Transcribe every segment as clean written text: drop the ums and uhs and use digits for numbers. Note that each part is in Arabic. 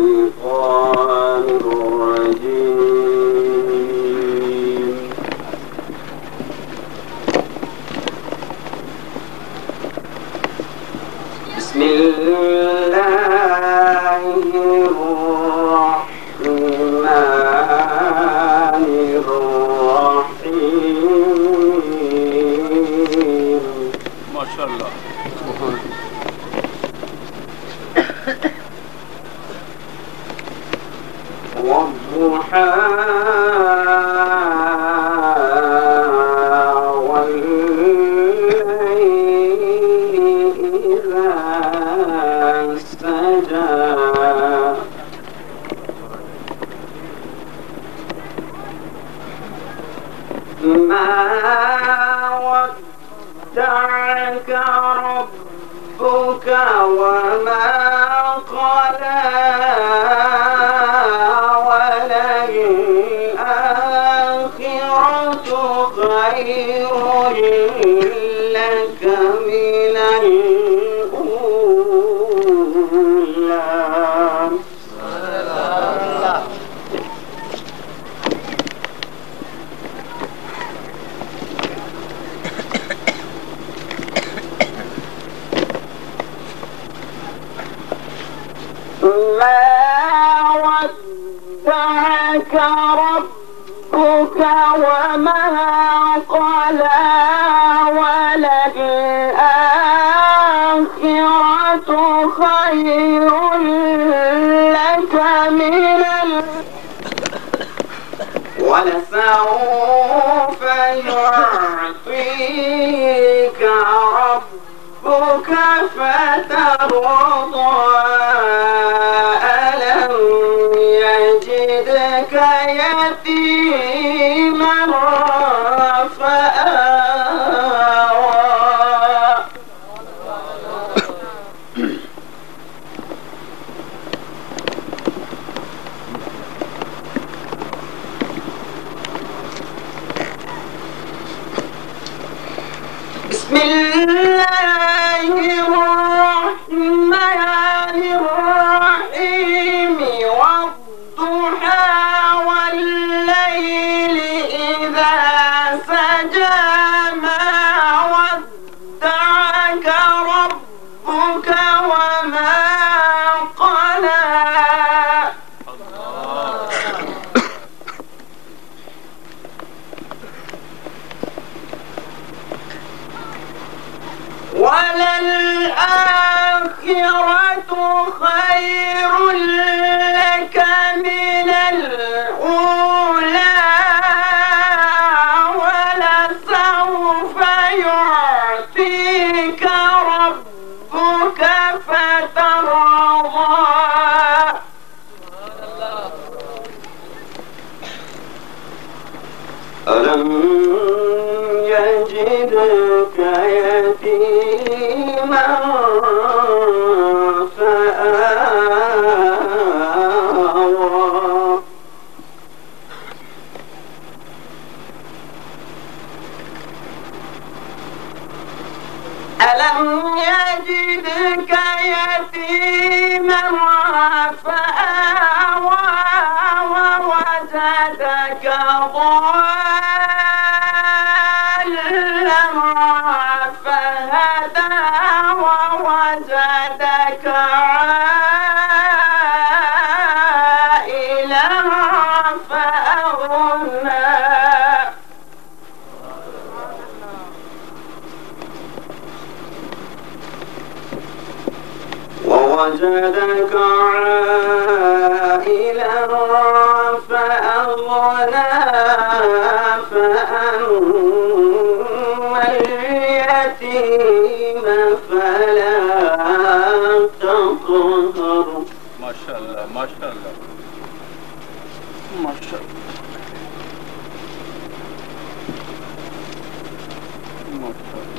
الشيطان الرجيم. بسم الله الرحمن الرحيم. ما شاء الله. والضحى والليل إذا سجى ما ودعك ربك وما قلى خير لك من الأولى. ما ودعك ربك وما قلى وللآخرة خير لك من ولسوف يعطيك ربك فترضى. ألم يجدك يتيما فآوى. بسم الله الرحمن الرحيم. والضحى والليل إذا سجى ما ودعك ربك وما قلى وللآخرة خير لك من الأولى ولسوف يعطيك ربك فترضى. ألم يجدك يتيما فآوى. ألم يجدك يتيما فآوى ووجدك ضالا فهدى ووجدك عائلا فأغنى. ووجدك عائلا فأغنى فأما اليتيم فلا تقهر. ما شاء الله ما شاء الله ما شاء الله ما شاء الله.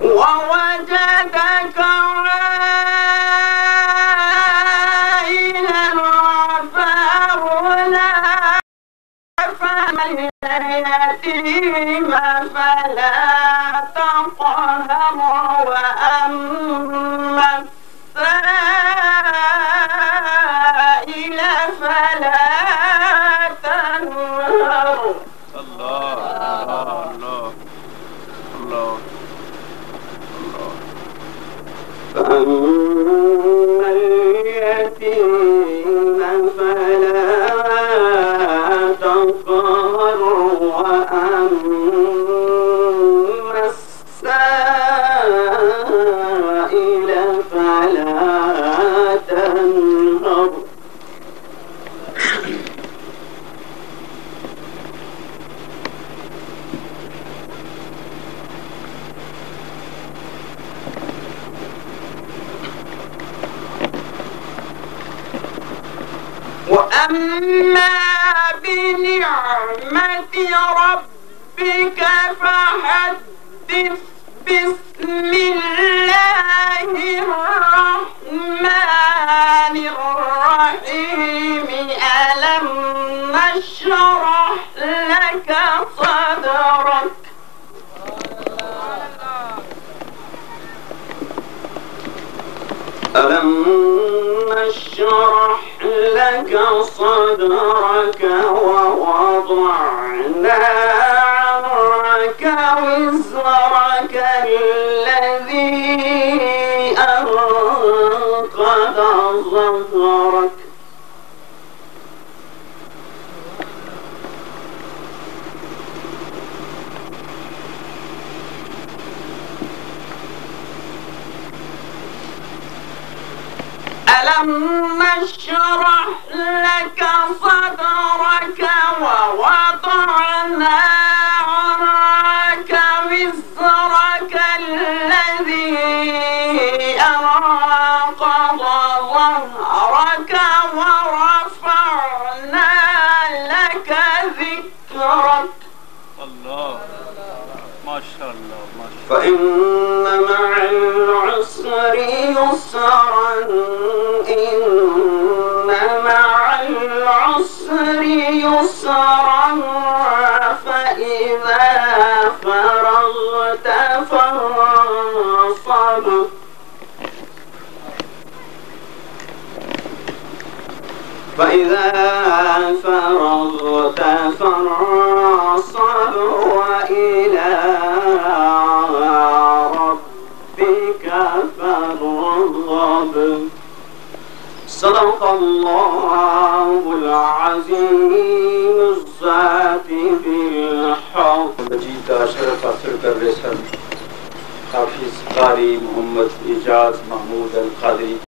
ووجدك عائلا فأغنى فأما اليتيم فلا تقهر وأما فأما اليتيم فلا تقهر وأما السائل فلا تنهر وأما بنعمة ربك فحدث بسم الله الرحمن الرحيم ألم نشرح لك صدرك ألم نشرح لك صدرك ووضعنا عنك وزرك الذي أنقض ظهرك ألم نشرح لك صدرك ووضعنا عنك وزرك الذي أنقض ظهرك ورفعنا لك ذكرك الله ما شاء الله ما شاء الله. فإن مع العسر يسرا إن مع العسر يسرا فإذا فرغت فانصب وإلى ربك فارغب. صدق الله العظيم الذات بالحق. مجید شرف حاصل کر رہے سن حافظ قاری محمد اعجاز محمود القادری.